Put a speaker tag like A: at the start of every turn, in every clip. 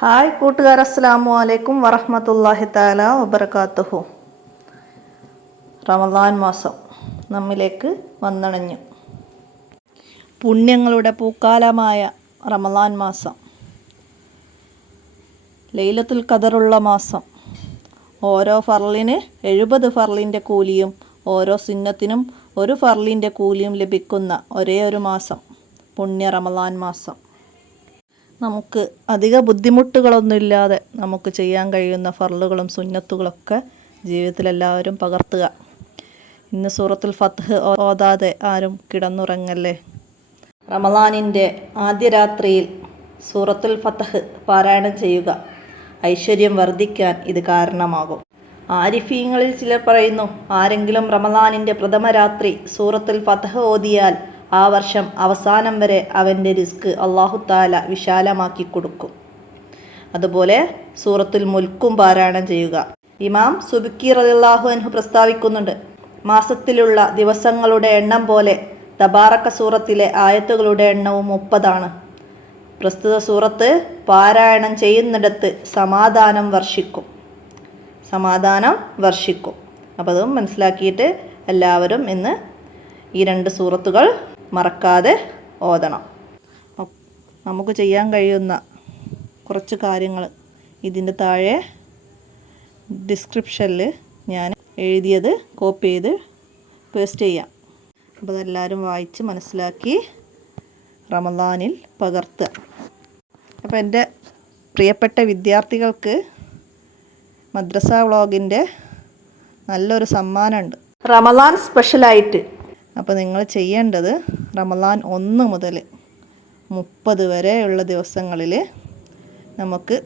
A: Hi കൂട്ടുകാർ അസ്സാമു അലൈക്കും വറഹമത്തല്ലാഹി താല വബർക്കാത്തുഹു റമദാൻ മാസം നമ്മിലേക്ക് വന്നണഞ്ഞു. പുണ്യങ്ങളുടെ പൂക്കാലമായ റമദാൻ മാസം ലൈലത്തുൽ ഖദറുള്ള മാസം ഓരോ ഫർലിന് എഴുപത് ഫർലിന്റെ കൂലിയും ഓരോ സിന്നത്തിനും ഒരു ഫർലിന്റെ കൂലിയും ലഭിക്കുന്ന ഒരേ ഒരു മാസം പുണ്യ റമദാൻ മാസം. നമുക്ക് അധിക ബുദ്ധിമുട്ടുകളൊന്നുമില്ലാതെ നമുക്ക് ചെയ്യാൻ കഴിയുന്ന ഫർളുകളും സുന്നത്തുകളൊക്കെ ജീവിതത്തിലെല്ലാവരും പകർത്തുക. ഇന്ന് സൂറത്തുൽ ഫത്ത്ഹ് ഓതാതെ ആരും കിടന്നുറങ്ങല്ലേ? റമദാനിന്റെ ആദ്യ രാത്രിയിൽ സൂറത്തുൽ ഫത്ത്ഹ് പാരായണം ചെയ്യുക ഐശ്വര്യം വർദ്ധിക്കാൻ ഇത് കാരണമാകും. ആരിഫീങ്ങളിൽ ചിലർ പറയുന്നു ആരെങ്കിലും റമദാനിന്റെ പ്രഥമ രാത്രി സൂറത്തുൽ ഫത്ത്ഹ് ഓതിയാൽ ആ വർഷം അവസാനം വരെ അവന്റെ റിസ്ക് അള്ളാഹു താല വിശാലമാക്കി കൊടുക്കും. അതുപോലെ സൂറത്തുൽ മുൽക്കും പാരായണം ചെയ്യുക. ഇമാം സുബിക്കി റളിയല്ലാഹു അൻഹു പ്രസ്താവിക്കുന്നുണ്ട് മാസത്തിലുള്ള ദിവസങ്ങളുടെ എണ്ണം പോലെ തബാറക്ക സൂറത്തിലെ ആയത്തുകളുടെ എണ്ണവും മുപ്പതാണ്. പ്രസ്തുത സൂറത്ത് പാരായണം ചെയ്യുന്നിടത്ത് സമാധാനം വർഷിക്കും. സമാധാനം വർഷിക്കും. അപ്പോൾ അതും മനസ്സിലാക്കിയിട്ട് എല്ലാവരും ഇന്ന് ഈ രണ്ട് സൂറത്തുകൾ മറക്കാതെ ഓതണം. നമുക്ക് ചെയ്യാൻ കഴിയുന്ന കുറച്ച് കാര്യങ്ങൾ ഇതിന്റെ താഴെ ഡിസ്ക്രിപ്ഷനിൽ ഞാൻ എഴുതിയത് കോപ്പി ചെയ്ത് പേസ്റ്റ് ചെയ്യാം. അപ്പോൾ അതെല്ലാവരും വായിച്ച് മനസ്സിലാക്കി റമദാനിൽ പകർത്തുക. അപ്പോൾ എന്റെ പ്രിയപ്പെട്ട വിദ്യാർത്ഥികൾക്ക് മദ്രസ വ്ളോഗിന്റെ നല്ലൊരു സമ്മാനമുണ്ട്. റമദാൻ സ്പെഷ്യലായിട്ട്. അപ്പോൾ നിങ്ങൾ ചെയ്യേണ്ടത് റമദാൻ ഒന്ന് മുതൽ മുപ്പത് വരെയുള്ള ദിവസങ്ങളിൽ നമുക്ക്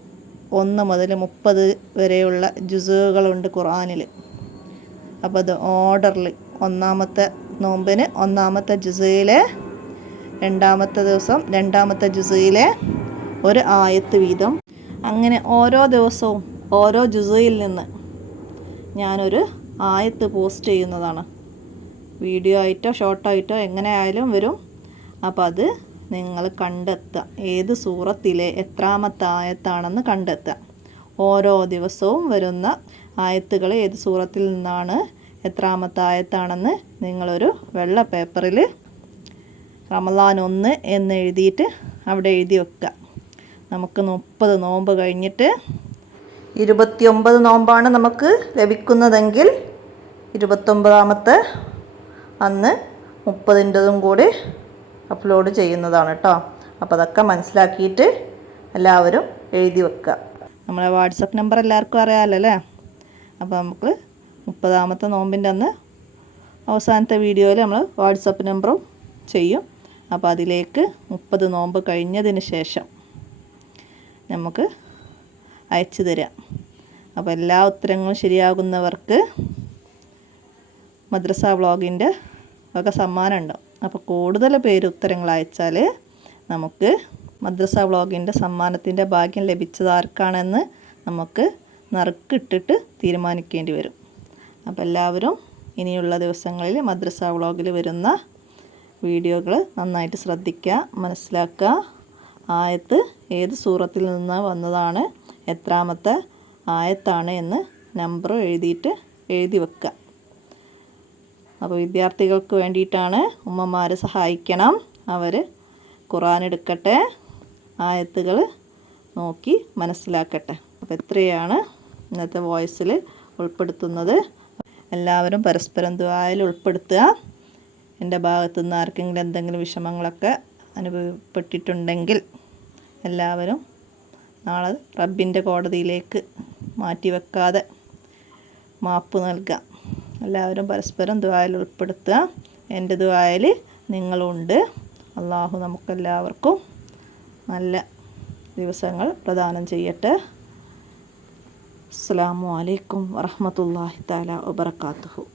A: ഒന്ന് മുതൽ മുപ്പത് വരെയുള്ള ജുസുകളുണ്ട് ഖുർആനിൽ. അപ്പോൾ അത് ഓർഡറിൽ ഒന്നാമത്തെ നോമ്പിന് ഒന്നാമത്തെ ജുസയിലെ രണ്ടാമത്തെ ദിവസം രണ്ടാമത്തെ ജുസയിലെ ഒരു ആയത്ത് വീതം. അങ്ങനെ ഓരോ ദിവസവും ഓരോ ജുസയിൽ നിന്ന് ഞാനൊരു ആയത്ത് പോസ്റ്റ് ചെയ്യുന്നതാണ്. വീഡിയോ ആയിട്ടോ ഷോർട്ടായിട്ടോ എങ്ങനെ ആയാലും വരും. അപ്പോൾ അത് നിങ്ങൾ കണ്ടെത്തുക. ഏത് സൂറത്തിലെ എത്രാമത്തെ ആയത്താണെന്ന് കണ്ടെത്തുക. ഓരോ ദിവസവും വരുന്ന ആയത്തുകൾ ഏത് സൂറത്തിൽ നിന്നാണ് എത്രാമത്തെ ആയത്താണെന്ന് നിങ്ങളൊരു വെള്ള പേപ്പറിൽ റമലാൻ ഒന്ന് എന്ന് എഴുതിയിട്ട് അവിടെ എഴുതി വെക്കുക നമുക്ക് മുപ്പത് നോമ്പ് കഴിഞ്ഞിട്ട് ഇരുപത്തിയൊമ്പത് നോമ്പാണ് നമുക്ക് ലഭിക്കുന്നതെങ്കിൽ ഇരുപത്തൊമ്പതാമത്തെ അന്ന് മുപ്പതിന്റെതും കൂടി അപ്ലോഡ് ചെയ്യുന്നതാണ് കേട്ടോ അപ്പോൾ അതൊക്കെ മനസ്സിലാക്കിയിട്ട് എല്ലാവരും എഴുതി വെക്കുക. നമ്മളെ വാട്സപ്പ് നമ്പർ എല്ലാവർക്കും അറിയാമല്ലോ അല്ലേ? അപ്പോൾ നമുക്ക് മുപ്പതാമത്തെ നോമ്പിന്റെ അന്ന് അവസാനത്തെ വീഡിയോയിൽ നമ്മൾ വാട്സപ്പ് നമ്പറും ചെയ്യും. അപ്പോൾ അതിലേക്ക് മുപ്പത് നോമ്പ് കഴിഞ്ഞതിന് ശേഷം നമുക്ക് അയച്ചു തരാം. അപ്പോൾ എല്ലാ ഉത്തരങ്ങളും ശരിയാകുന്നവർക്ക് മദ്രസ വ്ളോഗിന്റെ വക സമ്മാനം ഉണ്ടാവും അപ്പോൾ കൂടുതൽ പേര് ഉത്തരങ്ങൾ അയച്ചാൽ നമുക്ക് മദ്രസ വ്ളോഗിന്റെ സമ്മാനത്തിന്റെ ഭാഗ്യം ലഭിച്ചത് ആർക്കാണെന്ന് നമുക്ക് നറുക്കിട്ടിട്ട് തീരുമാനിക്കേണ്ടി വരും. അപ്പോൾ എല്ലാവരും ഇനിയുള്ള ദിവസങ്ങളിൽ മദ്രസ വ്ളോഗിൽ വരുന്ന വീഡിയോകൾ നന്നായിട്ട് ശ്രദ്ധിക്കുക മനസ്സിലാക്കുക. ആയത്ത് ഏത് സൂറത്തിൽ നിന്ന് വന്നതാണ് എത്രാമത്തെ ആയത്താണ് എന്ന് നമ്പർ എഴുതിയിട്ട് എഴുതി വെക്കുക. അപ്പോൾ വിദ്യാർത്ഥികൾക്ക് വേണ്ടിയിട്ടാണ് ഉമ്മമാർ സഹായിക്കണം. അവർ ഖുറാൻ എടുക്കട്ടെ ആയത്തുകൾ നോക്കി മനസ്സിലാക്കട്ടെ. അപ്പോൾ എത്രയാണ് ഇന്നത്തെ വോയിസിൽ ഉൾപ്പെടുത്തുന്നത്. എല്ലാവരും പരസ്പരം ദ്വായിൽ ഉൾപ്പെടുത്തുക. എന്റെ ഭാഗത്തു നിന്ന് ആർക്കെങ്കിലും എന്തെങ്കിലും വിഷമങ്ങളൊക്കെ അനുഭവപ്പെട്ടിട്ടുണ്ടെങ്കിൽ എല്ലാവരും നാളെ റബ്ബിന്റെ കോടതിയിലേക്ക് മാറ്റിവെക്കാതെ മാപ്പ് നൽകുക. എല്ലാവരും പരസ്പരം ദ്വായിൽ ഉൾപ്പെടുത്തുക. എന്റെ ദ്വായിൽ നിങ്ങളുണ്ട്. അള്ളാഹു നമുക്കെല്ലാവർക്കും നല്ല ദിവസങ്ങൾ പ്രദാനം ചെയ്യട്ടെ. അസ്സാം വലൈക്കും വറഹമത്തല്ലാഹി താല വബർക്കാത്തുഹു